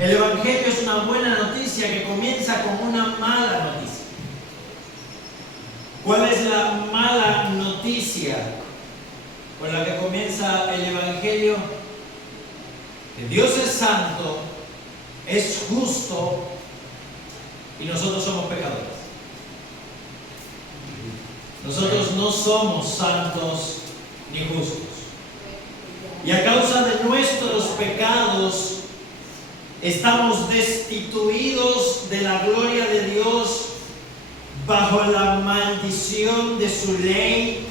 El Evangelio es una buena noticia que comienza con una mala noticia. ¿Cuál es la mala noticia con la que comienza el Evangelio? Que Dios es santo, es justo y nosotros somos pecadores. Nosotros no somos santos ni justos. Y a causa de nuestros pecados estamos destituidos de la gloria de Dios, bajo la maldición de su ley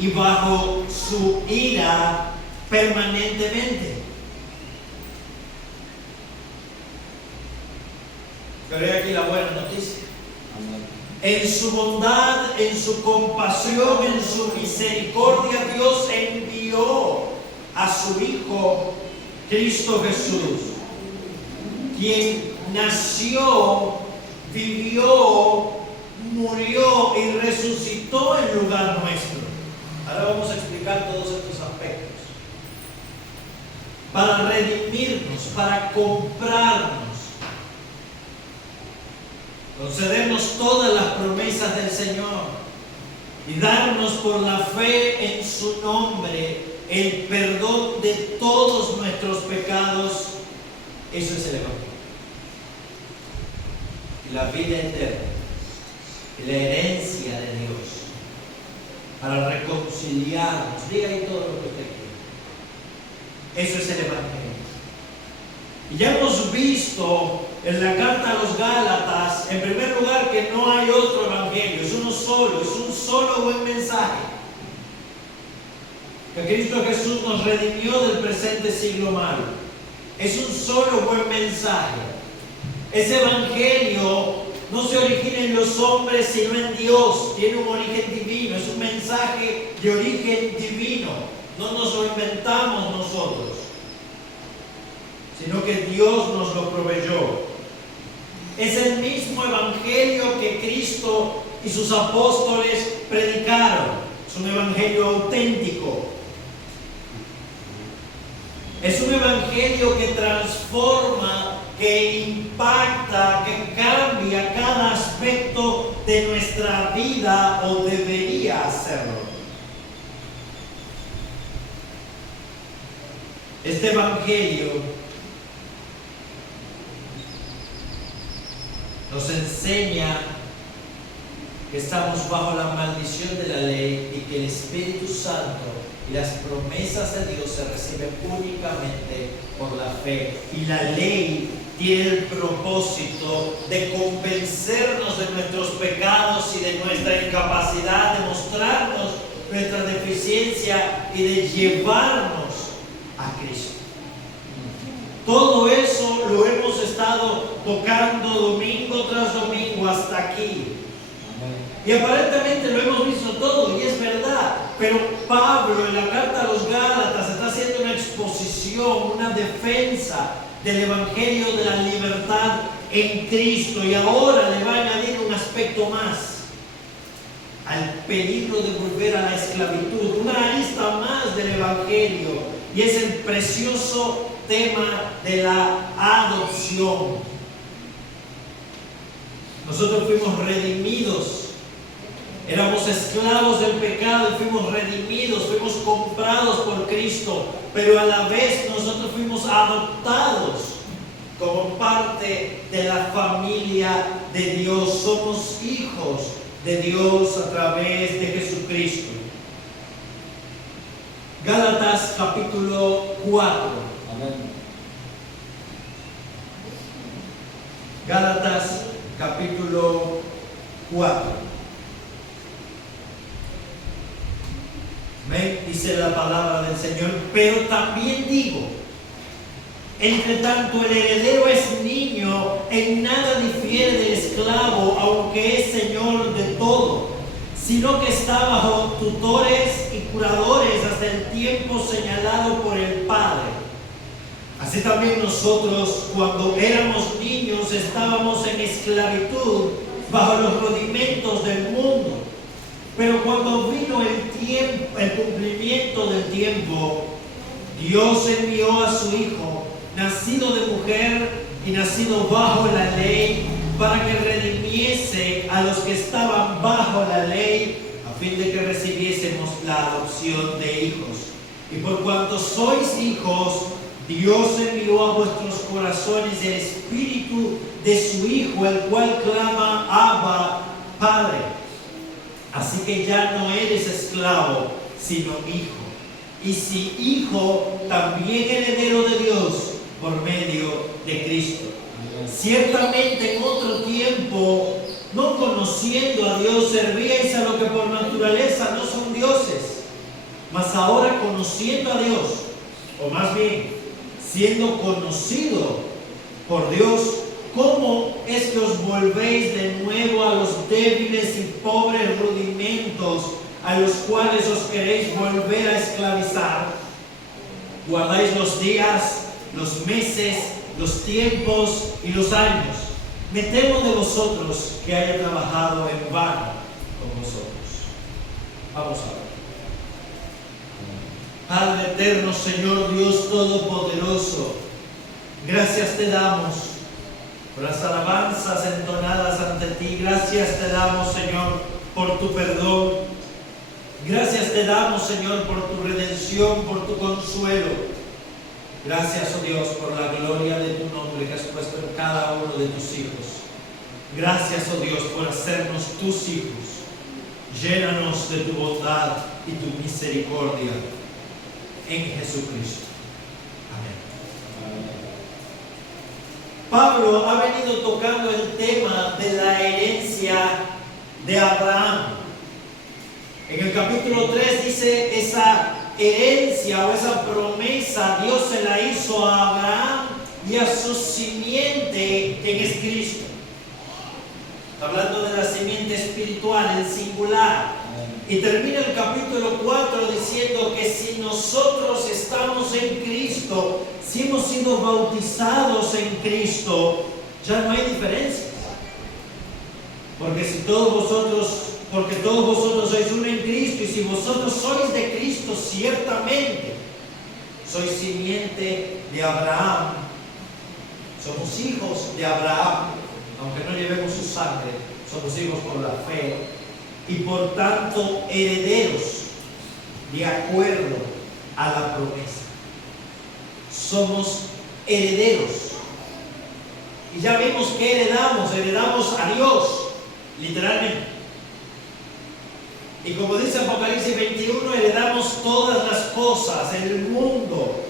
y bajo su ira permanentemente. Pero he aquí la buena noticia. En su bondad, en su compasión, en su misericordia, Dios envió a su Hijo Cristo Jesús, quien nació, vivió, murió y resucitó en lugar nuestro. Ahora vamos a explicar todos estos aspectos. Para redimirnos, para comprarnos, concedernos todas las promesas del Señor y darnos por la fe en su nombre el perdón de todos nuestros pecados. Eso es el Evangelio. Y la vida eterna, y la herencia de Dios, para reconciliarnos. Diga ahí todo lo que usted quiera. Eso es el Evangelio. Y ya hemos visto en la carta a los Gálatas, en primer lugar, que no hay otro Evangelio, es uno solo, es un solo buen mensaje. Que Cristo Jesús nos redimió del presente siglo malo. Es un solo buen mensaje. Ese Evangelio no se origina en los hombres, sino en Dios. Tiene un origen divino, es un mensaje de origen divino. No nos lo inventamos nosotros, sino que Dios nos lo proveyó. Es el mismo Evangelio que Cristo y sus apóstoles predicaron. Es un Evangelio auténtico. Es un Evangelio que transforma, que impacta, que cambia cada aspecto de nuestra vida, o debería hacerlo. Este Evangelio nos enseña que estamos bajo la maldición de la ley y que el Espíritu Santo y las promesas de Dios se reciben únicamente por la fe. Y la ley tiene el propósito de convencernos de nuestros pecados y de nuestra incapacidad, de mostrarnos nuestra deficiencia y de llevarnos a Cristo. Todo eso lo hemos estado tocando domingo tras domingo hasta aquí. Y aparentemente lo hemos visto todo, y es verdad. Pero Pablo en la carta a los Gálatas está haciendo una exposición, una defensa del Evangelio de la libertad en Cristo. Y ahora le va a añadir un aspecto más: al peligro de volver a la esclavitud. Una arista más del Evangelio, y es el precioso tema de la adopción. Nosotros fuimos redimidos. Éramos esclavos del pecado y fuimos redimidos, fuimos comprados por Cristo, pero a la vez nosotros fuimos adoptados como parte de la familia de Dios. Somos hijos de Dios a través de Jesucristo. Gálatas capítulo 4. Amén. Gálatas capítulo 4. Dice la palabra del Señor: pero también digo, entre tanto el heredero es niño, en nada difiere del esclavo, aunque es señor de todo, sino que está bajo tutores y curadores hasta el tiempo señalado por el Padre. Así también nosotros, cuando éramos niños, estábamos en esclavitud bajo los rudimentos del mundo. Pero cuando vino el cumplimiento del tiempo, Dios envió a su Hijo, nacido de mujer, y nacido bajo la ley, para que redimiese a los que estaban bajo la ley, a fin de que recibiésemos la adopción de hijos. Y por cuanto sois hijos, Dios envió a vuestros corazones el espíritu de su Hijo, el cual clama: Abba, Padre. Así que ya no eres esclavo, sino hijo. Y si hijo, también heredero de Dios por medio de Cristo. Ciertamente en otro tiempo, no conociendo a Dios, servíais a lo que por naturaleza no son dioses. Mas ahora, conociendo a Dios, o más bien, siendo conocido por Dios, ¿cómo es que os volvéis de nuevo a los débiles y pobres rudimentos a los cuales os queréis volver a esclavizar? Guardáis los días, los meses, los tiempos y los años. Me temo de vosotros que haya trabajado en vano con vosotros. Vamos a ver. Padre eterno, Señor Dios Todopoderoso, gracias te damos por las alabanzas entonadas ante ti. Gracias te damos, Señor, por tu perdón. Gracias te damos, Señor, por tu redención, por tu consuelo. Gracias, oh Dios, por la gloria de tu nombre que has puesto en cada uno de tus hijos. Gracias, oh Dios, por hacernos tus hijos. Llénanos de tu bondad y tu misericordia en Jesucristo. Amén. Pablo ha venido tocando el tema de la herencia de Abraham. En el capítulo 3 dice: esa herencia o esa promesa Dios se la hizo a Abraham y a su simiente, quien es Cristo. Está hablando de la simiente espiritual, el singular. Y termina el capítulo 4 diciendo que si nosotros estamos en Cristo, si hemos sido bautizados en Cristo, ya no hay diferencia. Porque todos vosotros sois uno en Cristo, y si vosotros sois de Cristo, ciertamente sois simiente de Abraham. Somos hijos de Abraham, aunque no llevemos su sangre, somos hijos por la fe, y por tanto herederos de acuerdo a la promesa. Somos herederos. Y ya vimos que heredamos a Dios, literalmente. Y como dice Apocalipsis 21, heredamos todas las cosas, el mundo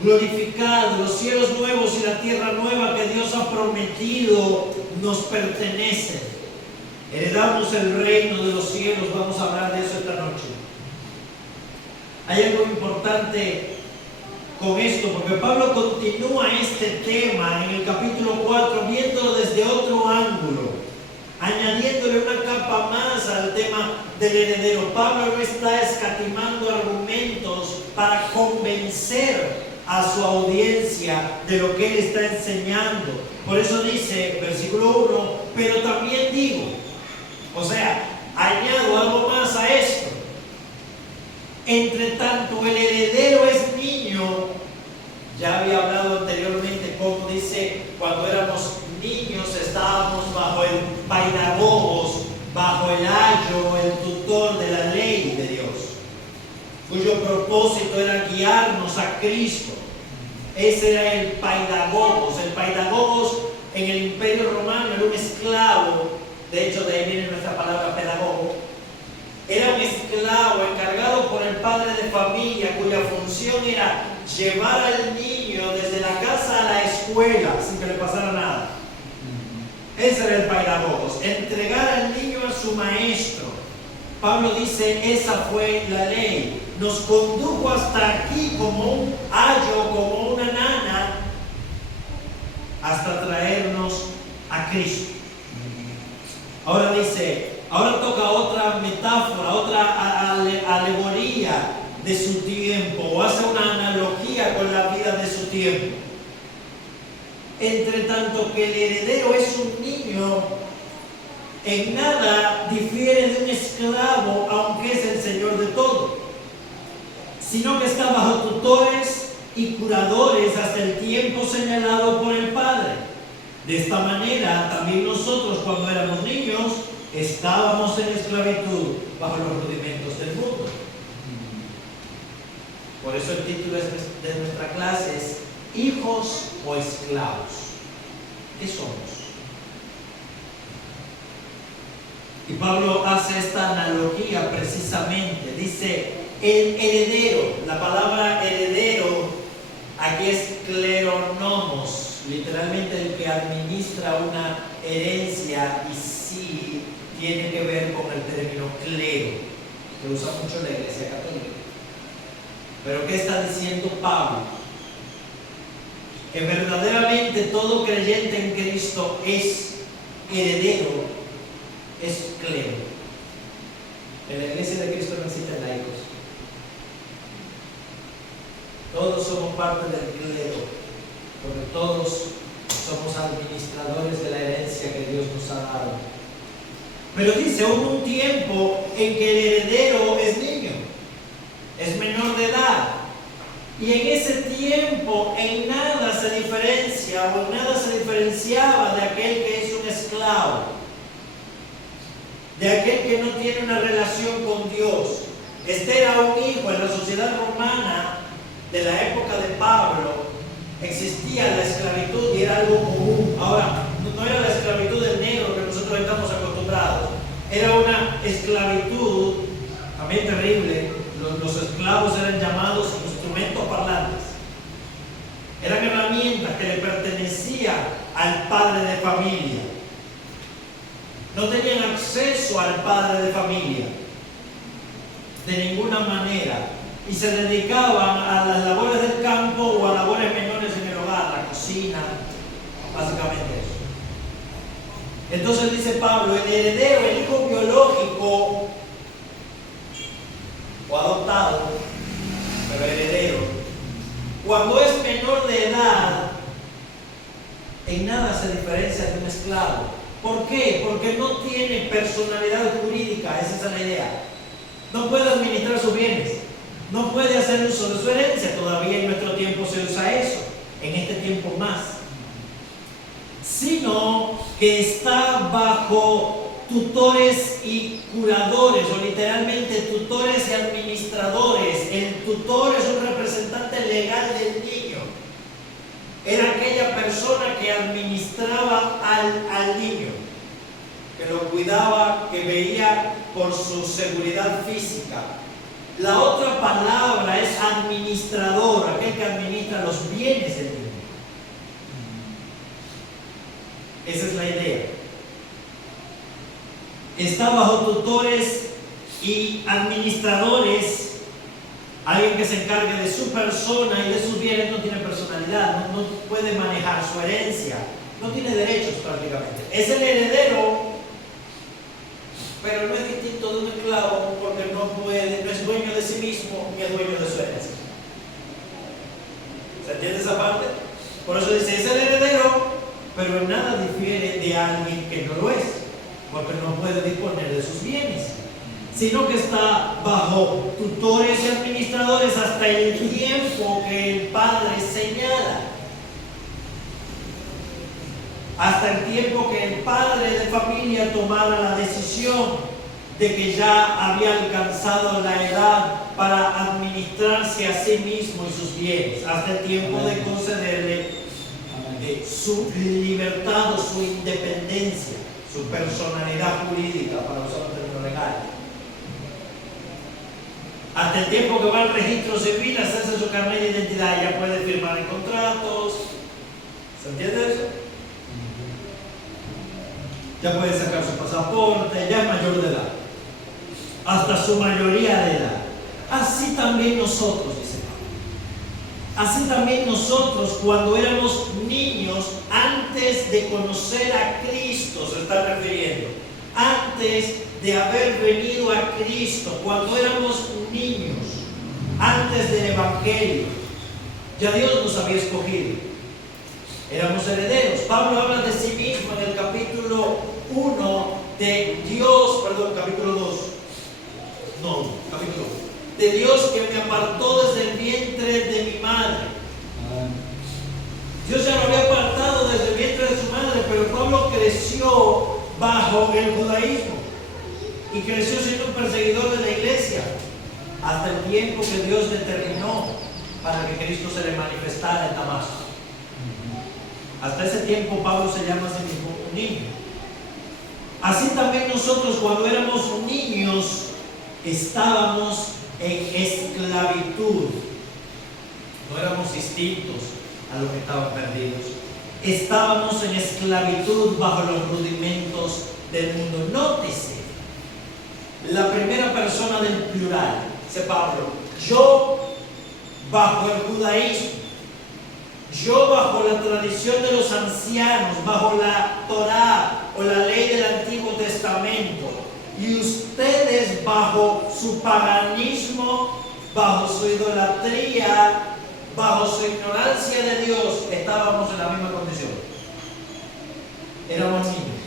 glorificado, los cielos nuevos y la tierra nueva que Dios ha prometido nos pertenecen. Heredamos el reino de los cielos. Vamos a hablar de eso esta noche. Hay algo importante con esto, porque Pablo continúa este tema en el capítulo 4, viéndolo desde otro ángulo, añadiéndole una capa más al tema del heredero. Pablo no está escatimando argumentos para convencer a su audiencia de lo que él está enseñando. Por eso dice, versículo 1, pero también digo, o sea, añado algo más a esto: entre tanto el heredero es niño. Ya había hablado anteriormente como dice, cuando éramos niños estábamos bajo el paidagogos, bajo el ayo, el tutor de la ley de Dios, cuyo propósito era guiarnos a Cristo. Ese era el paidagogos. El paidagogos en el Imperio Romano era un esclavo. De hecho, de ahí viene nuestra palabra pedagogo. Era un esclavo encargado por el padre de familia, cuya función era llevar al niño desde la casa a la escuela sin que le pasara nada. Ese era el paidagogos, entregar al niño a su maestro. Pablo dice, esa fue la ley. Nos condujo hasta aquí como un ayo, como una nana, hasta traernos a Cristo. Ahora dice, ahora toca otra metáfora, otra alegoría de su tiempo, o hace una analogía con la vida de su tiempo. Entre tanto que el heredero es un niño, en nada difiere de un esclavo, aunque es el señor de todo, sino que está bajo tutores y curadores hasta el tiempo señalado por el Padre. De esta manera, también nosotros, cuando éramos niños, estábamos en esclavitud bajo los rudimentos del mundo. Por eso el título de nuestra clase es ¿hijos o esclavos? ¿Qué somos? Y Pablo hace esta analogía precisamente. Dice, el heredero, la palabra heredero aquí es kleronomos, literalmente el que administra una herencia, y sí tiene que ver con el término clero, que usa mucho la Iglesia Católica. Pero ¿qué está diciendo Pablo? Que verdaderamente todo creyente en Cristo es heredero, es clero. En la Iglesia de Cristo no existen laicos. Todos somos parte del clero, porque todos somos administradores de la herencia que Dios nos ha dado. Pero dice, hubo un tiempo en que el heredero es niño, es menor de edad, y en ese tiempo en nada se diferencia o en nada se diferenciaba de aquel que es un esclavo, de aquel que no tiene una relación con Dios. Este era un hijo. En la sociedad romana de la época de Pablo existía la esclavitud y era algo común. Ahora, no era la esclavitud del negro que nosotros estamos acostumbrados, era una esclavitud también terrible. Los esclavos eran llamados instrumentos parlantes, eran herramientas que le pertenecían al padre de familia. No tenían acceso al padre de familia de ninguna manera y se dedicaban a las labores del campo o a labores menores en el hogar, la cocina, básicamente eso. Entonces dice Pablo, el heredero, el hijo biológico o adoptado, pero heredero, cuando es menor de edad, en nada se diferencia de un esclavo. ¿Por qué? Porque no tiene personalidad jurídica, esa es la idea. No puede administrar sus bienes, no puede hacer uso de su herencia. Todavía en nuestro tiempo se usa eso, en este tiempo más. Sino que está bajo tutores y curadores, o literalmente tutores y administradores. El tutor es un representante legal del niño. Era aquella persona que administraba al niño, que lo cuidaba, que veía por su seguridad física. La otra palabra es administrador, aquel que administra los bienes del niño. Esa es la idea. Está bajo tutores y administradores. Alguien que se encargue de su persona y de sus bienes. No tiene personalidad, no puede manejar su herencia, no tiene derechos prácticamente. Es el heredero, pero no es distinto de un esclavo porque no es dueño de sí mismo ni es dueño de su herencia. ¿Se entiende esa parte? Por eso dice, es el heredero, pero en nada difiere de alguien que no lo es, porque no puede disponer de sus bienes, sino que está bajo tutores y administradores hasta el tiempo que el padre señala. Hasta el tiempo que el padre de familia tomara la decisión de que ya había alcanzado la edad para administrarse a sí mismo y sus bienes, hasta el tiempo de concederle su libertad o su independencia, su personalidad jurídica, para usar un término legal. Hasta el tiempo que va al registro civil a hacerse su carnet de identidad, ya puede firmar en contratos. ¿Se entiende eso? Ya puede sacar su pasaporte, ya es mayor de edad, hasta su mayoría de edad. Así también nosotros, dice Pablo. Así también nosotros, cuando éramos niños, antes de conocer a Cristo, se está refiriendo, antes de haber venido a Cristo, cuando éramos niños, antes del Evangelio, ya Dios nos había escogido. Éramos herederos. Pablo habla de sí mismo en el capítulo 1 de Dios, capítulo 2. No, capítulo 1. De Dios que me apartó desde el vientre de mi madre. creció bajo el judaísmo y creció siendo un perseguidor de la iglesia hasta el tiempo que Dios determinó para que Cristo se le manifestara en Damasco. Hasta ese tiempo Pablo se llama a sí mismo un niño. Así también nosotros, cuando éramos niños, estábamos en esclavitud. No éramos distintos a los que estaban perdidos. Estábamos en esclavitud bajo los rudimentos del mundo. Nótese la primera persona del plural, dice Pablo: yo bajo el judaísmo, yo bajo la tradición de los ancianos, bajo la Torá o la ley del Antiguo Testamento, y ustedes bajo su paganismo, bajo su idolatría, bajo su ignorancia de Dios. Estábamos en la misma condición. Éramos niños.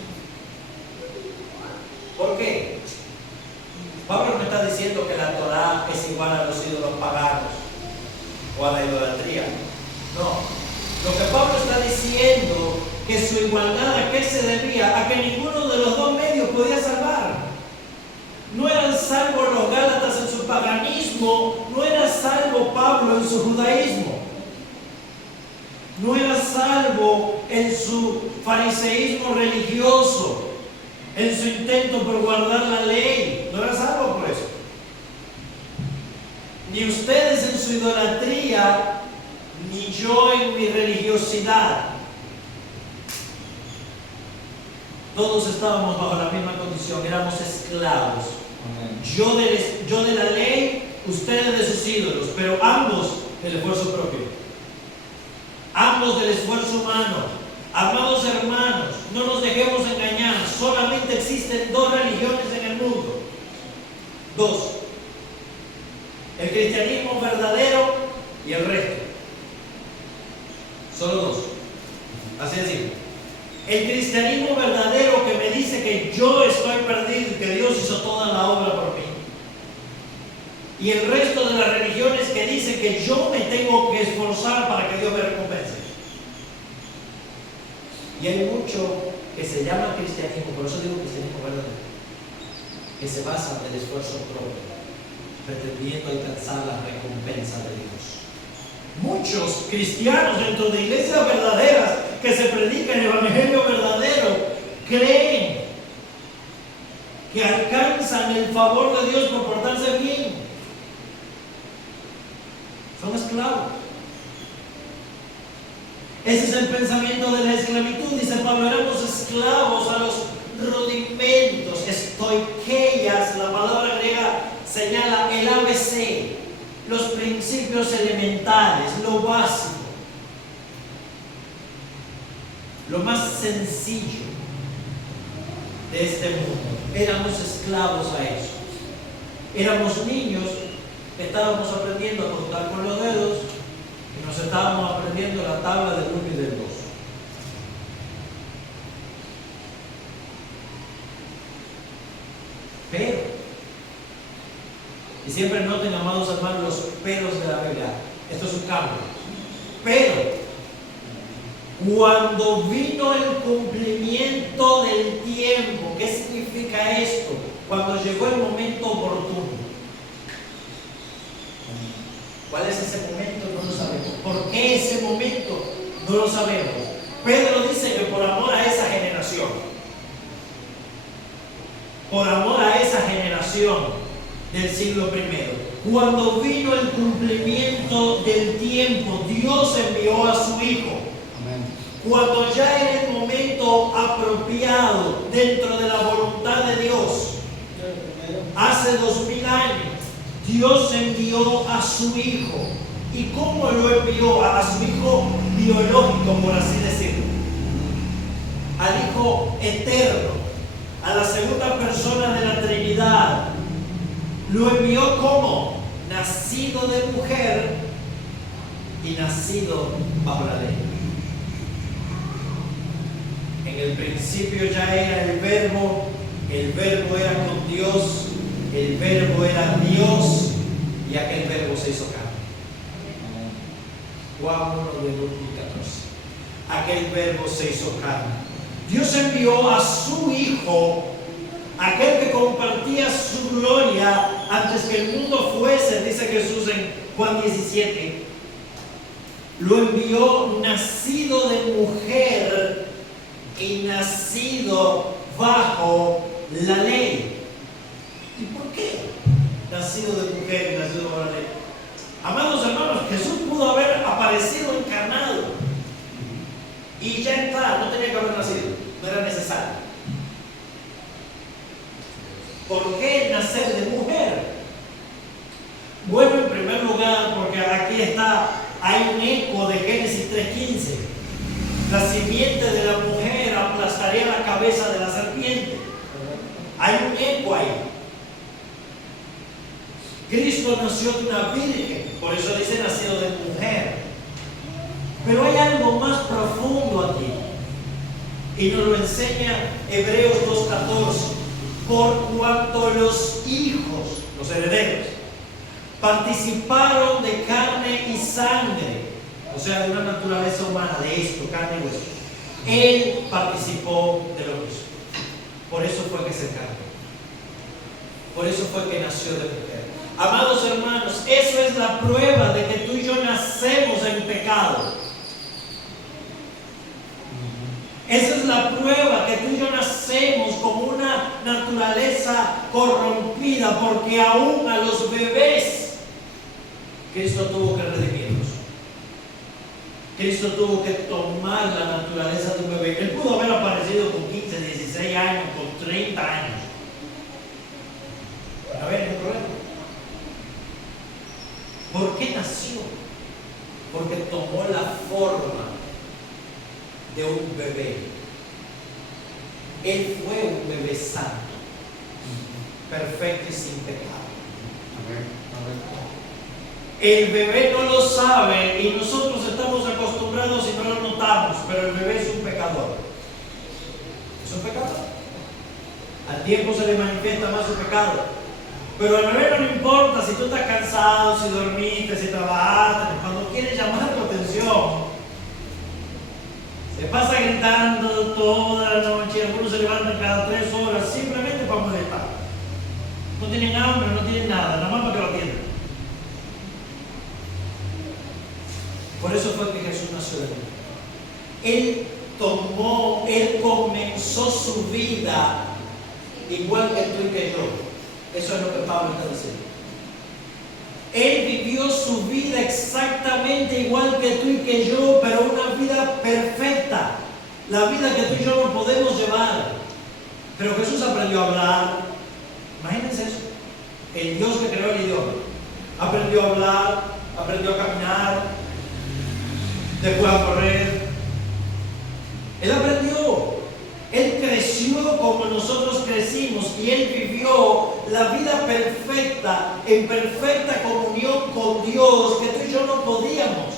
¿Por qué? Pablo no está diciendo que la Torá es igual a los ídolos paganos o a la idolatría. No. Lo que Pablo está diciendo, que su igualdad, ¿a qué se debía? A que ninguno de los dos medios podía salvar. No eran salvos los gálatas en su paganismo, no era salvo Pablo en su judaísmo, no era salvo en su fariseísmo religioso, en su intento por guardar la ley. No era salvo por eso. Ni ustedes en su idolatría, ni yo en mi religiosidad. Todos estábamos bajo la misma condición, éramos esclavos. Yo de la ley, ustedes de sus ídolos, pero ambos del esfuerzo propio, ambos del esfuerzo humano. Amados hermanos, no nos dejemos engañar. Solamente existen dos religiones en el mundo. Dos: el cristianismo verdadero y el resto. Solo dos. Así es simple. El cristianismo verdadero, que me dice que yo estoy perdido y que Dios hizo toda la obra por mí. Y el resto de las religiones que dicen que yo me tengo que esforzar para que Dios me recompense. Y hay mucho que se llama cristianismo, por eso digo cristianismo verdadero, que se basa en el esfuerzo propio, pretendiendo alcanzar la recompensa de Dios. Muchos cristianos dentro de iglesias verdaderas que se predica el evangelio verdadero creen que alcanzan el favor de Dios por portarse bien. Son esclavos. Ese es el pensamiento de la esclavitud. Dice Pablo: éramos esclavos a los rudimentos, estoikeias. La palabra griega señala el ABC, los principios elementales, lo básico, lo más sencillo de este mundo. Éramos esclavos a eso. Éramos niños que estábamos aprendiendo a contar con los dedos y nos estábamos aprendiendo la tabla del 1 y del 2. Pero, y siempre noten, amados hermanos, los peros de la Biblia. Esto es un cambio. Pero cuando vino el cumplimiento del tiempo, ¿qué significa esto? Cuando llegó el momento oportuno. ¿Cuál es ese momento? No lo sabemos. ¿Por qué ese momento? No lo sabemos. Pedro dice que por amor a esa generación, por amor a esa generación del siglo I, cuando vino el cumplimiento del tiempo, Dios envió a su Hijo. Cuando ya era el momento apropiado dentro de la voluntad de Dios, hace 2000 años, Dios envió a su Hijo. ¿Y cómo lo envió? A su Hijo biológico, por así decirlo, al Hijo eterno, a la segunda persona de la Trinidad. Lo envió como nacido de mujer y nacido bajo la ley. En el principio ya era el verbo era con Dios, el verbo era Dios, y aquel verbo se hizo carne. Juan 1 del 1 y 14. Aquel verbo se hizo carne Dios envió a su Hijo, aquel que compartía su gloria antes que el mundo fuese, dice Jesús en Juan 17. Lo envió nacido de mujer y nacido bajo la ley. ¿Y por qué nacido de mujer y nacido bajo la ley? Amados hermanos, Jesús pudo haber aparecido encarnado y ya está, no tenía que haber nacido, no era necesario. ¿Por qué nacer de mujer? Bueno, en primer lugar, porque aquí hay un eco de Génesis 3:15. La simiente de la mujer aplastaría la cabeza de la serpiente. Hay un eco ahí. Cristo nació de una virgen, por eso dice nacido de mujer. Pero hay algo más profundo aquí, y nos lo enseña Hebreos 2:14. Por cuanto los hijos, los herederos, participaron de carne y sangre, o sea, de una naturaleza humana, de esto, carne y hueso, Él participó de lo mismo. Por eso fue que se encarnó. Por eso fue que nació de mujer. Amados hermanos, eso es la prueba de que tú y yo nacemos en pecado. Esa es la prueba que tú y yo nacemos con una naturaleza corrompida, porque aún a los bebés Cristo tuvo que redimirlos. Cristo tuvo que tomar la naturaleza de un bebé. Él pudo haber aparecido con 15, 16 años, con 30 años. A ver, no hay problema. ¿Por qué nació? Porque tomó la forma de un bebé. Él fue un bebé santo, perfecto y sin pecado. El bebé no lo sabe y nosotros estamos acostumbrados y no lo notamos, pero el bebé es un pecador. Es un pecador. Al tiempo se le manifiesta más su pecado. Pero al bebé no le importa si tú estás cansado, si dormiste, si trabajaste. Cuando quiere llamar tu atención, se pasa gritando toda la noche. Algunos se levantan cada 3 horas simplemente para molestar. No tienen hambre, no tienen nada, nada más para que lo atiendan. Por eso fue que Jesús nació de nuevo. Él comenzó su vida igual que tú y que yo. Eso es lo que Pablo está diciendo. Él vivió su vida exactamente igual que tú y que yo, pero una vida perfecta. La vida que tú y yo no podemos llevar. Pero Jesús aprendió a hablar. Imagínense eso. El Dios que creó el idioma. Aprendió a hablar, aprendió a caminar, después a correr. Él aprendió. Él creció como nosotros crecimos y Él vivió la vida perfecta, en perfecta comunión con Dios, que tú y yo no podíamos.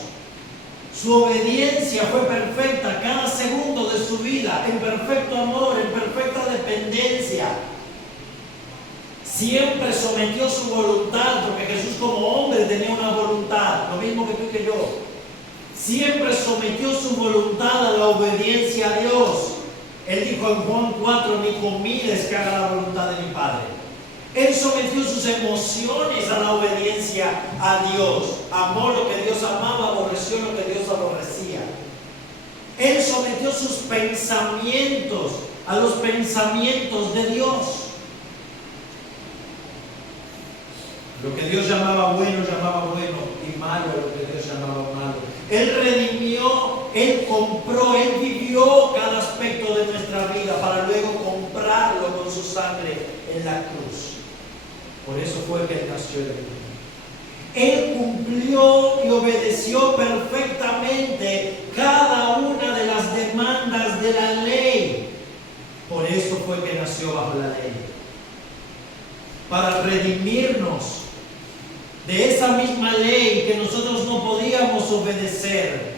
Su obediencia fue perfecta cada segundo de su vida, en perfecto amor, en perfecta dependencia. Siempre sometió su voluntad, porque Jesús como hombre tenía una voluntad, lo mismo que tú y que yo. Siempre sometió su voluntad a la obediencia a Dios. Él dijo en Juan 4, mi comida es que haga la voluntad de mi Padre. Él sometió sus emociones a la obediencia a Dios. Amó lo que Dios amaba, aborreció lo que Dios aborrecía. Él sometió sus pensamientos a los pensamientos de Dios. Lo que Dios llamaba bueno, y malo lo que Dios llamaba malo. Él redimió, Él compró, Él vivió cada aspecto de nuestra vida para luego comprarlo con su sangre en la cruz. Por eso fue que Él nació de nuevo. Él cumplió y obedeció perfectamente cada una de las demandas de la ley. Por eso fue que nació bajo la ley. Para redimirnos de esa misma ley que nosotros no podíamos obedecer.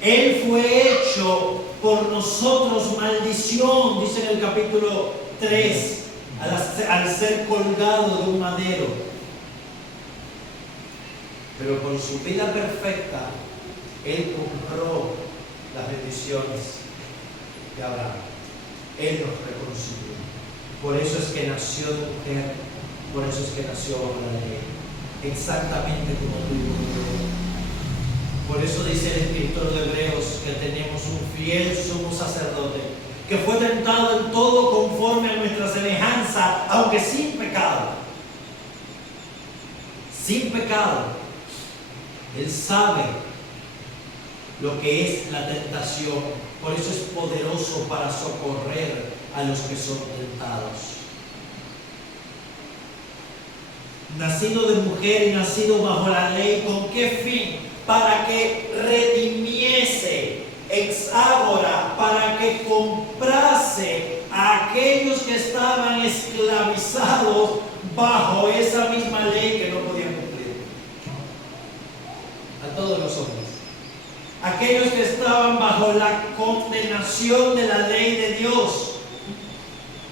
Él fue hecho por nosotros maldición, dice en el capítulo 3, al ser colgado de un madero. Pero con su vida perfecta, Él compró las bendiciones. de Abraham. Él nos reconcilió. Por eso es que nació de mujer, por eso es que nació bajo la ley. Exactamente como tú y yo. Por eso dice el escritor de Hebreos que tenemos un fiel sumo sacerdote que fue tentado en todo conforme a nuestra semejanza, aunque sin pecado. Sin pecado. Él sabe lo que es la tentación. Por eso es poderoso para socorrer a los que son tentados. Nacido de mujer y nacido bajo la ley, ¿con qué fin? Para que redimiese, ex agora, para que comprase a aquellos que estaban esclavizados bajo esa misma ley que no podían cumplir. A todos los hombres. Aquellos que estaban bajo la condenación de la ley de Dios.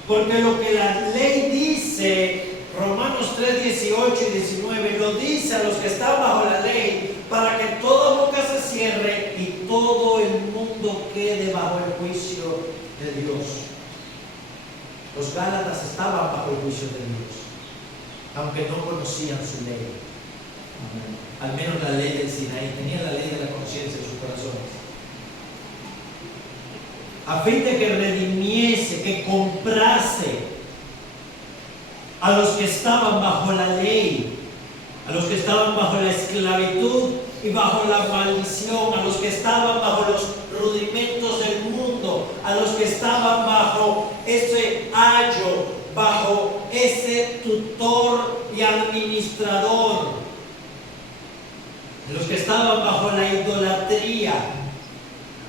Porque lo que la ley dice, Romanos 3, 18 y 19, lo dice a los que están bajo la ley, para que toda boca se cierre y todo el mundo quede bajo el juicio de Dios. Los Gálatas estaban bajo el juicio de Dios, aunque no conocían su ley. Al menos la ley del Sinaí, tenían la ley de la conciencia en sus corazones. A fin de que redimiese, que comprase a los que estaban bajo la ley, a los que estaban bajo la esclavitud y bajo la maldición, a los que estaban bajo los rudimentos del mundo, a los que estaban bajo ese ayo, bajo ese tutor y administrador, a los que estaban bajo la idolatría,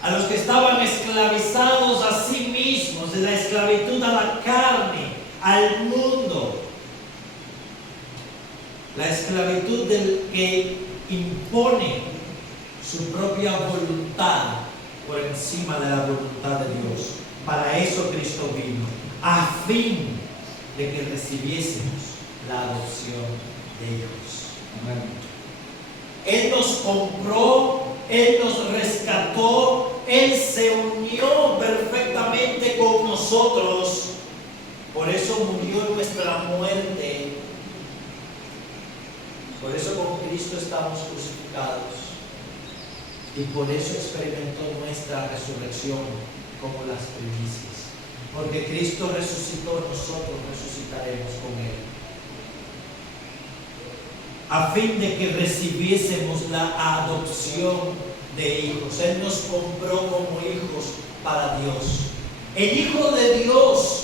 a los que estaban esclavizados a sí mismos, de la esclavitud a la carne, al mundo. La esclavitud del que impone su propia voluntad por encima de la voluntad de Dios. Para eso Cristo vino, a fin de que recibiésemos la adopción de hijos. Amén. Él nos compró, Él nos rescató, Él se unió perfectamente con nosotros. Por eso murió nuestra muerte. Por eso con Cristo estamos crucificados. Y por eso experimentó nuestra resurrección como las primicias. Porque Cristo resucitó, nosotros resucitaremos con Él. A fin de que recibiésemos la adopción de hijos. Él nos compró como hijos para Dios. El Hijo de Dios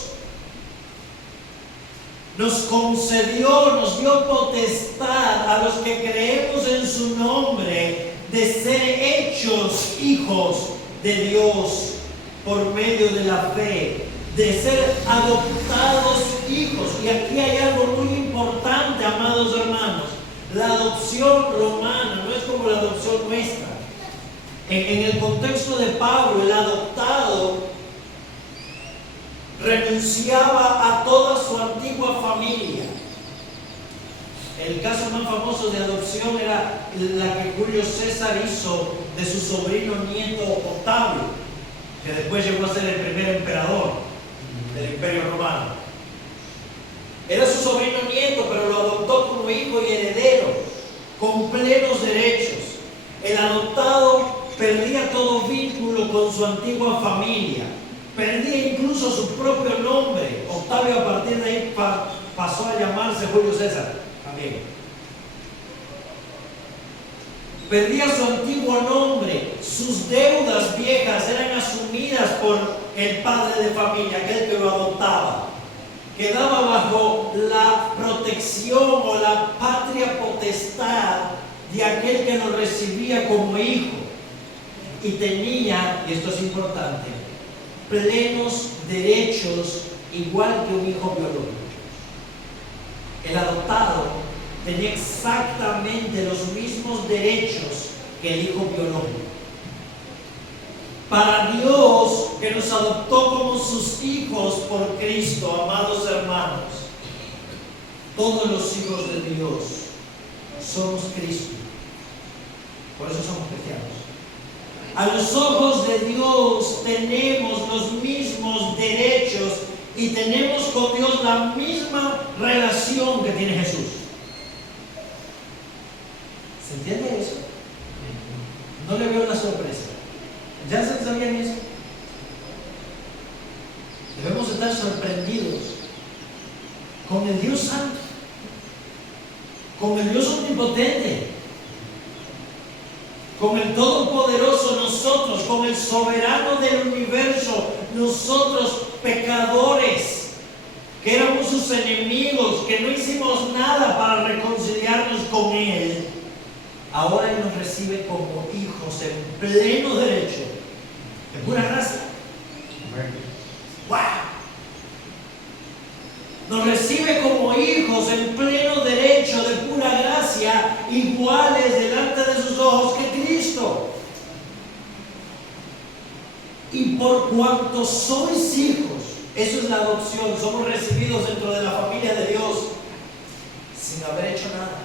nos concedió, nos dio potestad a los que creemos en su nombre de ser hechos hijos de Dios por medio de la fe, de ser adoptados hijos. Y aquí hay algo muy importante, amados hermanos. La adopción romana no es como la adopción nuestra. En el contexto de Pablo, el adoptado renunciaba a toda su antigua familia. El caso más famoso de adopción era la que Julio César hizo de su sobrino nieto Octavio, que después llegó a ser el primer emperador del Imperio Romano. Era su sobrino nieto, pero lo adoptó como hijo y heredero, con plenos derechos. El adoptado perdía todo vínculo con su antigua familia. Perdía incluso su propio nombre. Octavio a partir de ahí pasó a llamarse Julio César también. Perdía su antiguo nombre. Sus deudas viejas eran asumidas por el padre de familia, aquel que lo adoptaba. Quedaba bajo la protección o la patria potestad de aquel que lo recibía como hijo. Y tenía, y esto es importante, plenos derechos igual que un hijo biológico. El adoptado tenía exactamente los mismos derechos que el hijo biológico. Para Dios, que nos adoptó como sus hijos por Cristo, amados hermanos, todos los hijos de Dios somos Cristo. Por eso somos cristianos. A los ojos de Dios tenemos los mismos derechos y tenemos con Dios la misma relación que tiene Jesús. ¿Se entiende eso? No le veo una sorpresa. ¿Ya se sabían eso? Debemos estar sorprendidos con el Dios Santo, con el Dios Omnipotente, con el Todopoderoso, nosotros, con el Soberano del Universo, nosotros pecadores, que éramos sus enemigos, que no hicimos nada para reconciliarnos con Él. Ahora Él nos recibe como hijos en pleno derecho, de pura gracia. ¡Wow! Nos recibe como hijos en pleno derecho, de pura gracia, iguales delante de sus ojos que Cristo. Y por cuanto sois hijos, eso es la adopción, somos recibidos dentro de la familia de Dios sin haber hecho nada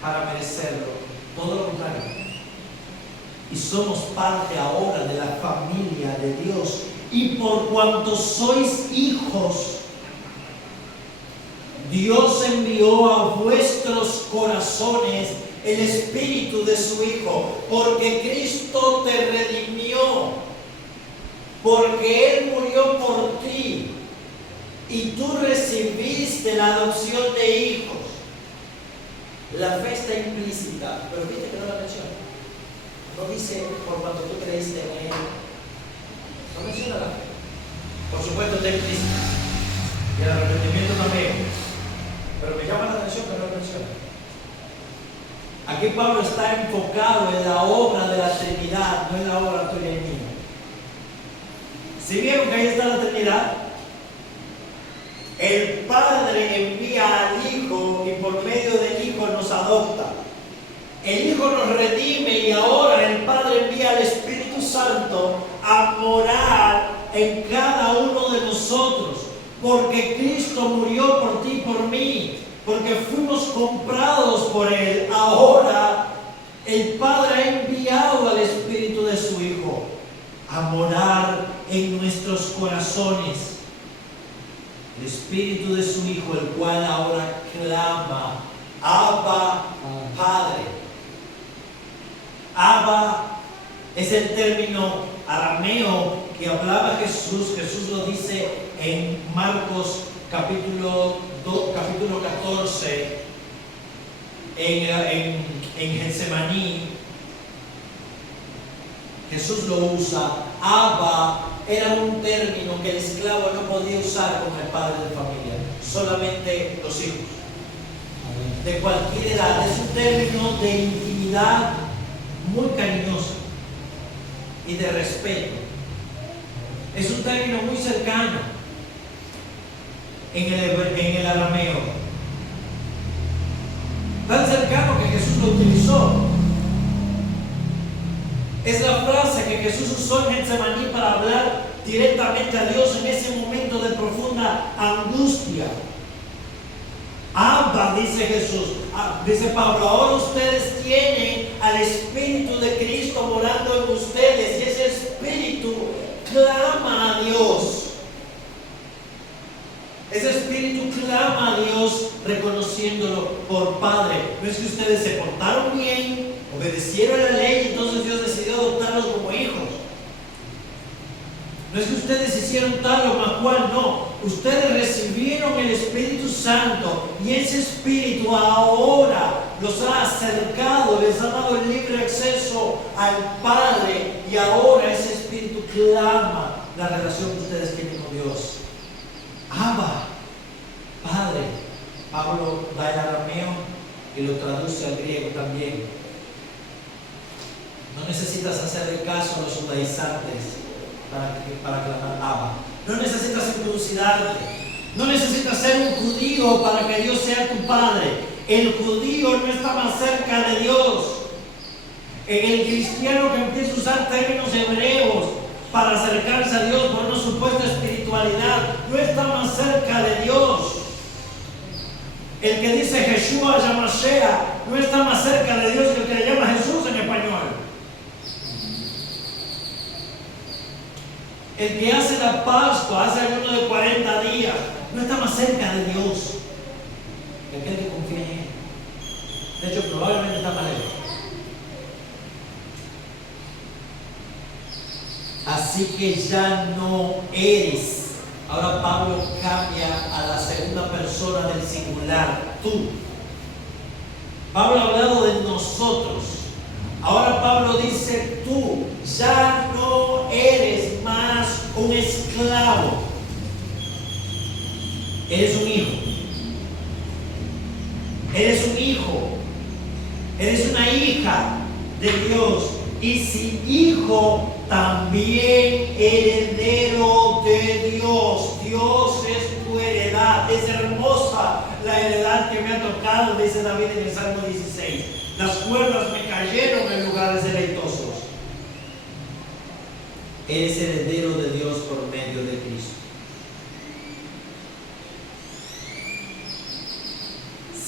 para merecerlo, todo lo contrario. Y somos parte ahora de la familia de Dios. Y por cuanto sois hijos, Dios envió a vuestros corazones el Espíritu de su Hijo, porque Cristo te redimió, porque Él murió por ti y tú recibiste la adopción de hijos. La fe está implícita, pero viste que no la menciona. No dice por cuanto tú creíste en Él. No menciona la fe. Por supuesto está implícita. Y el arrepentimiento también. Pero me llama la atención que no lo menciona. Aquí Pablo está enfocado en la obra de la Trinidad, no en la obra tuya y mía. ¿Sí vieron que ahí está la Trinidad? El Padre envía al Hijo y por medio del Hijo nos adopta. El Hijo nos redime y ahora el Padre envía al Espíritu Santo a morar en cada uno de nosotros. Porque Cristo murió por ti y por mí. Porque fuimos comprados por Él. Ahora el Padre ha enviado al Espíritu de su Hijo a morar en nuestros corazones. El Espíritu de su Hijo, el cual ahora clama, Abba, Padre. Abba es el término arameo que hablaba Jesús. Jesús lo dice en Marcos capítulo 14, en Getsemaní. Jesús lo usa. Abba era un término que el esclavo no podía usar con el padre de familia, solamente los hijos, de cualquier edad. Es un término de intimidad muy cariñoso y de respeto. Es un término muy cercano en el arameo, tan cercano que Jesús lo utilizó. Es la frase que Jesús usó en Getsemaní para hablar directamente a Dios en ese momento de profunda angustia. Abba, dice Jesús, dice Pablo, ahora ustedes tienen al Espíritu de Cristo morando en ustedes y ese Espíritu clama a Dios. Ese Espíritu clama a Dios reconociéndolo por Padre. No es que ustedes se portaron bien, obedecieron la ley y entonces Dios decidió adoptarlos como hijos. No es que ustedes hicieron tal o más cual, no. Ustedes recibieron el Espíritu Santo y ese Espíritu ahora los ha acercado, les ha dado el libre acceso al Padre y ahora ese Espíritu clama la relación que ustedes tienen con Dios. Abba, Padre. Pablo da el arameo y lo traduce al griego también. No necesitas hacerle caso a los judaizantes para clamar Abba. No necesitas circuncidarte. No necesitas ser un judío para que Dios sea tu Padre. El judío no está más cerca de Dios. En el cristiano que empieza a usar términos hebreos para acercarse a Dios por una supuesta espiritualidad, no está más cerca de Dios. El que dice Yeshua Yamashea no está más cerca de Dios que el que le llama Jesús en español. El que hace la Pascua, hace ayuno de 40 días, no está más cerca de Dios que aquel que confía en Él. De hecho, probablemente está más lejos. Así que ya no eres. Ahora Pablo cambia a la segunda persona del singular, tú. Pablo ha hablado de nosotros. Ahora Pablo dice tú, ya no eres más un esclavo. Eres un hijo. Eres un hijo. Eres una hija de Dios. Y si hijo, también heredero de Dios. Dios es tu heredad. Es hermosa la heredad que me ha tocado, dice David en el Salmo 16. Las cuerdas me cayeron en lugares deleitosos. Eres heredero de Dios por medio de Cristo.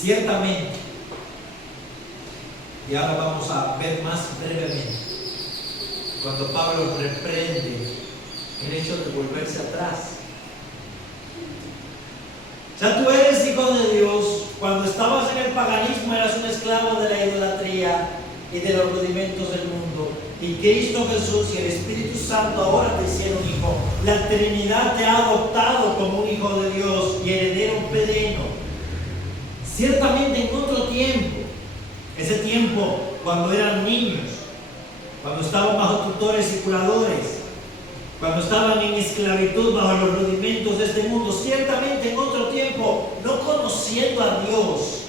Ciertamente, y ahora vamos a ver más brevemente, cuando Pablo reprende el hecho de volverse atrás. Ya tú eres hijo de Dios. Cuando estabas en el paganismo eras un esclavo de la idolatría y de los rudimentos del mundo. Y Cristo Jesús y el Espíritu Santo ahora te hicieron hijo. La Trinidad te ha adoptado como un hijo de Dios y heredero pleno. Ciertamente en otro tiempo, ese tiempo cuando eran niños, cuando estaban bajo tutores y curadores, cuando estaban en esclavitud bajo los rudimentos de este mundo, ciertamente en otro tiempo, no conociendo a Dios,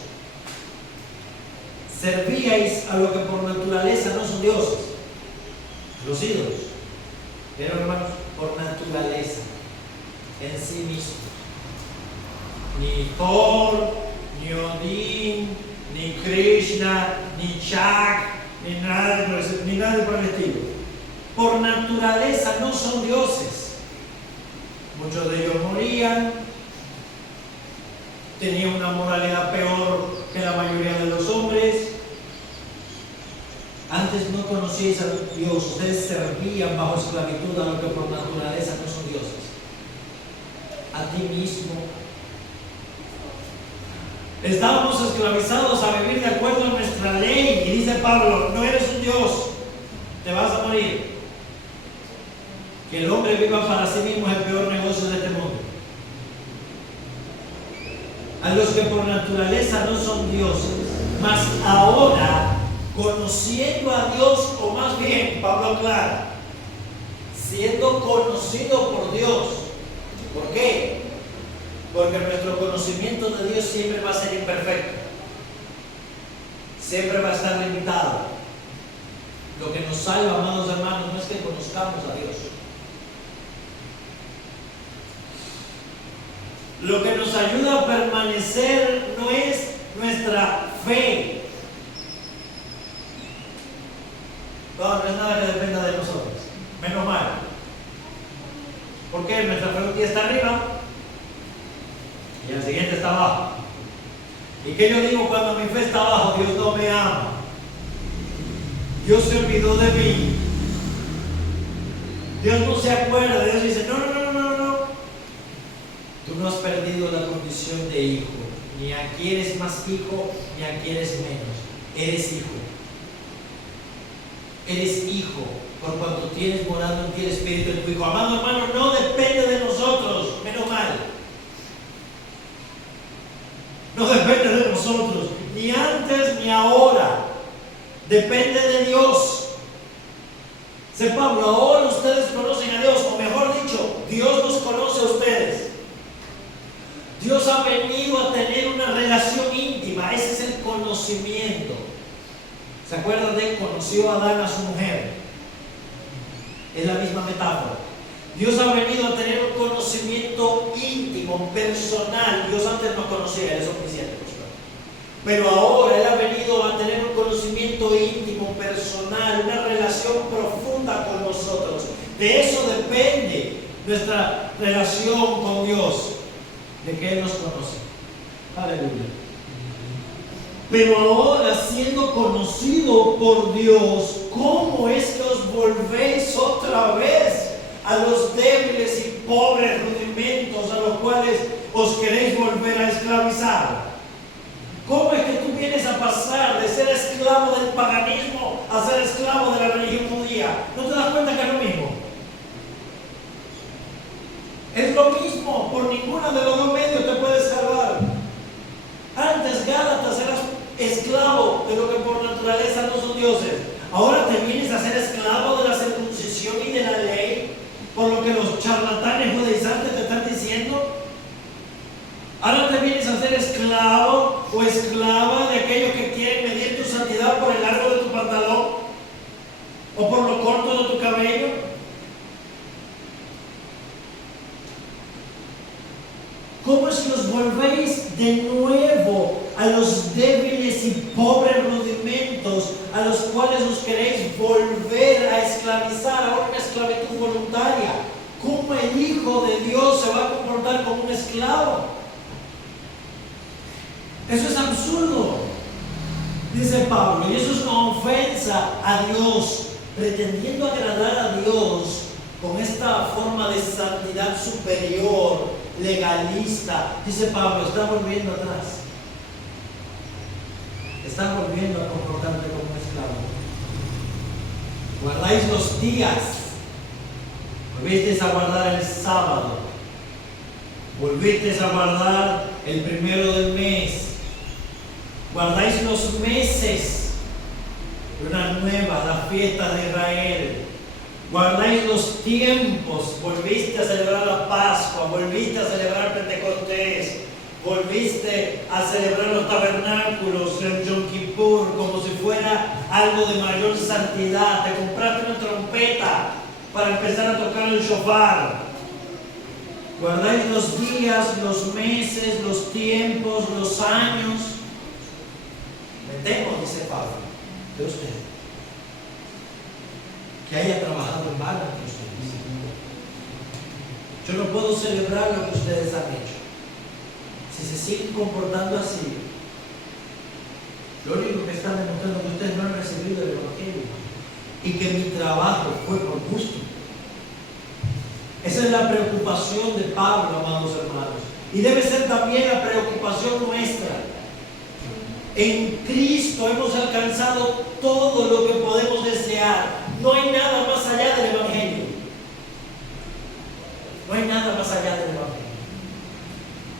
servíais a lo que por naturaleza no son dioses, los ídolos. Pero hermanos, por naturaleza, en sí mismos, ni Thor, ni Odín, ni Krishna, ni Chak, ni nada por el estilo. Por naturaleza no son dioses. Muchos de ellos morían, tenían una moralidad peor que la mayoría de los hombres. Antes no conocíais a Dios, ustedes servían bajo esclavitud a lo que por naturaleza no son dioses. A ti mismo. Estábamos esclavizados a vivir de acuerdo a nuestra ley. Y dice Pablo, no eres un Dios, te vas a morir. Que el hombre viva para sí mismo es el peor negocio de este mundo. A los que por naturaleza no son dioses, mas ahora, conociendo a Dios, o más bien, Pablo aclara, siendo conocido por Dios. ¿Por qué? Porque nuestro conocimiento de Dios siempre va a ser imperfecto. Siempre va a estar limitado. Lo que nos salva, amados hermanos, no es que conozcamos a Dios. Lo que nos ayuda a permanecer no es nuestra fe. No es nada que dependa de nosotros. Menos mal. Porque nuestra fe un día está arriba y al siguiente está abajo. ¿Y qué yo digo cuando mi fe está abajo? Dios no me ama. Dios se olvidó de mí. Dios no se acuerda. Dios dice, no. Tú no has perdido la condición de hijo. Ni aquí eres más hijo, ni aquí eres menos. Eres hijo. Eres hijo por cuanto tienes morando en ti el Espíritu de tu Hijo. Amado hermano, no depende de nosotros. Menos mal. No depende de nosotros. Ni antes ni ahora. Depende de Dios. Dice Pablo, ahora ustedes conocen a Dios. O mejor dicho, Dios los conoce a ustedes. Dios ha venido a tener una relación íntima. Ese es el conocimiento. ¿Se acuerdan de conoció a Adán a su mujer? Es la misma metáfora. Dios ha venido a tener un conocimiento íntimo, personal. Dios antes no conocía, eso es suficiente. Pero ahora Él ha venido a tener un conocimiento íntimo, personal, una relación profunda con nosotros. De eso depende nuestra relación con Dios. De que Él nos conoce. Aleluya. Pero ahora, siendo conocido por Dios, ¿cómo es que os volvéis otra vez a los débiles y pobres rudimentos a los cuales os queréis volver a esclavizar. ¿Cómo es que tú vienes a pasar de ser esclavo del paganismo a ser esclavo de la religión judía? ¿No te das cuenta que es lo mismo? Es lo mismo, por ninguno de los dos medios te puedes salvar. Antes, Gálatas, eras esclavo de lo que por naturaleza no son dioses. Ahora te vienes a ser esclavo de la circuncisión y de la ley, por lo que los charlatanes judaizantes te están diciendo. Ahora te vienes a ser esclavo o esclava de aquellos que quieren medir tu santidad por el largo de tu pantalón o por lo corto de tu cabello. ¿Cómo es que os volvéis de nuevo a los débiles y pobres rudimentos a los cuales os queréis volver a esclavizar, ahora una esclavitud voluntaria? ¿Cómo el Hijo de Dios se va a comportar como un esclavo? Eso es absurdo, dice Pablo, y eso es una ofensa a Dios, pretendiendo agradar a Dios con esta forma de santidad superior, legalista. Dice Pablo, está volviendo atrás, está volviendo a comportarte como un esclavo. Guardáis los días, volvisteis a guardar el sábado, volvisteis a guardar el primero del mes, guardáis los meses, una nueva, la fiesta de Israel. Guardáis los tiempos, volviste a celebrar la Pascua, volviste a celebrar Pentecostés, volviste a celebrar los tabernáculos, el Yom Kippur, como si fuera algo de mayor santidad. Te compraste una trompeta para empezar a tocar el shofar. Guardáis los días, los meses, los tiempos, los años. Me temo, dice Pablo, de usted, que haya trabajado en vano entre ustedes. Yo no puedo celebrar lo que ustedes han hecho. Si se siguen comportando así, lo único que están demostrando es que ustedes no han recibido el Evangelio y que mi trabajo fue por gusto. Esa es la preocupación de Pablo, amados hermanos, y debe ser también la preocupación nuestra. En Cristo hemos alcanzado todo lo que podemos desear. No hay nada más allá del Evangelio. No hay nada más allá del Evangelio.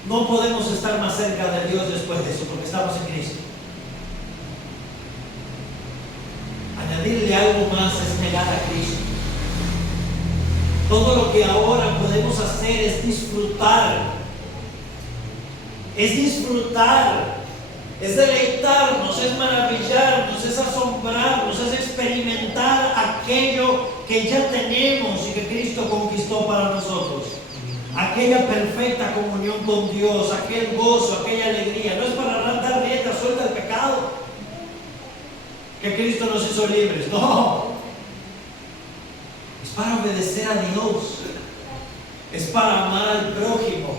No podemos estar más cerca de Dios después de eso, porque estamos en Cristo. Añadirle algo más es negar a Cristo. Todo lo que ahora podemos hacer es disfrutar. Es disfrutar. Es deleitarnos, es maravillarnos, es asombrarnos, es experimentar aquello que ya tenemos y que Cristo conquistó para nosotros. Aquella perfecta comunión con Dios, aquel gozo, aquella alegría. No es para dar rienda suelta al pecado que Cristo nos hizo libres, no. Es para obedecer a Dios, es para amar al prójimo,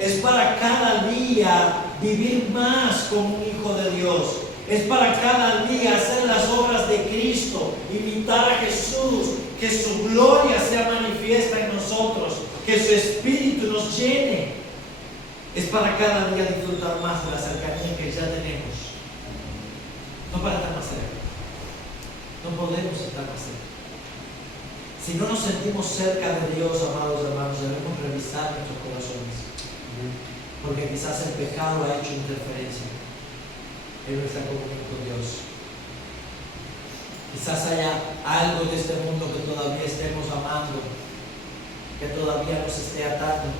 es para cada día vivir más como un hijo de Dios. Es para cada día hacer las obras de Cristo, imitar a Jesús, que su gloria sea manifiesta en nosotros, que su Espíritu nos llene. Es para cada día disfrutar más de la cercanía que ya tenemos. No para estar más cerca. No podemos estar más cerca. Si no nos sentimos cerca de Dios, amados hermanos, debemos revisar nuestros corazones. Porque quizás el pecado ha hecho interferencia en nuestra comunión con Dios. Quizás haya algo de este mundo que todavía estemos amando, que todavía nos esté atando.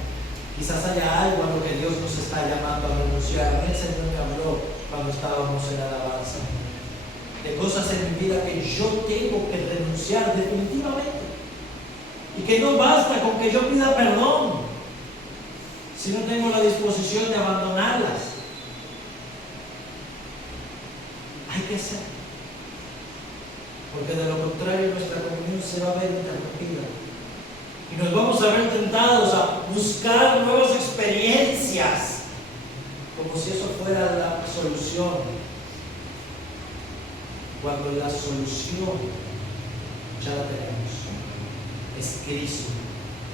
Quizás haya algo a lo que Dios nos está llamando a renunciar. A mí el Señor me habló cuando estábamos en alabanza de cosas en mi vida que yo tengo que renunciar definitivamente, y que no basta con que yo pida perdón si no tengo la disposición de abandonarlas. Hay que hacer, porque de lo contrario nuestra comunión se va a ver interrumpida y nos vamos a ver tentados a buscar nuevas experiencias como si eso fuera la solución, cuando la solución ya la tenemos. Es Cristo,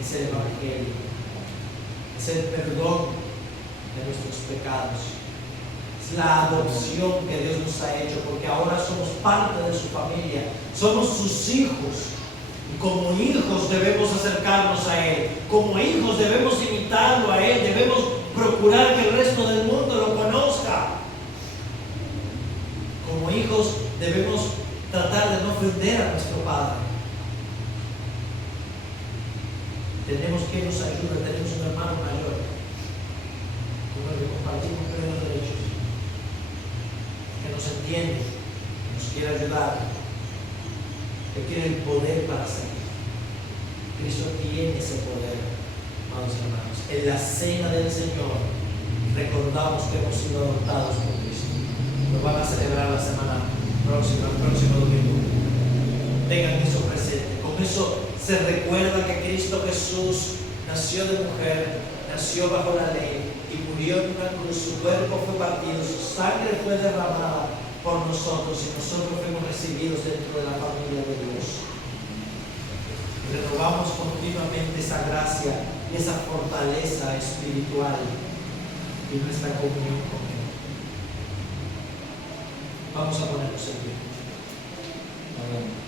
es el Evangelio, es el perdón de nuestros pecados, es la adopción que Dios nos ha hecho, porque ahora somos parte de su familia, somos sus hijos. Y como hijos debemos acercarnos a Él, como hijos debemos imitarlo a Él, debemos procurar que el resto del mundo lo conozca. Como hijos debemos tratar de no ofender a nuestro Padre. Tenemos quien nos ayude, tenemos un hermano mayor con el que compartimos plenos derechos, que nos entiende, que nos quiere ayudar, que tiene el poder para hacerlo. Cristo tiene ese poder, amados hermanos. En la cena del Señor recordamos que hemos sido adoptados por Cristo. Lo van a celebrar la semana próxima, el próximo domingo. Tengan eso presente. Con eso se recuerda que Cristo Jesús nació de mujer, nació bajo la ley y murió en una cruz. Su cuerpo fue partido, su sangre fue derramada por nosotros y nosotros fuimos recibidos dentro de la familia de Dios. Renovamos continuamente esa gracia y esa fortaleza espiritual y nuestra comunión con Él. Vamos a ponernos en pie. Amén.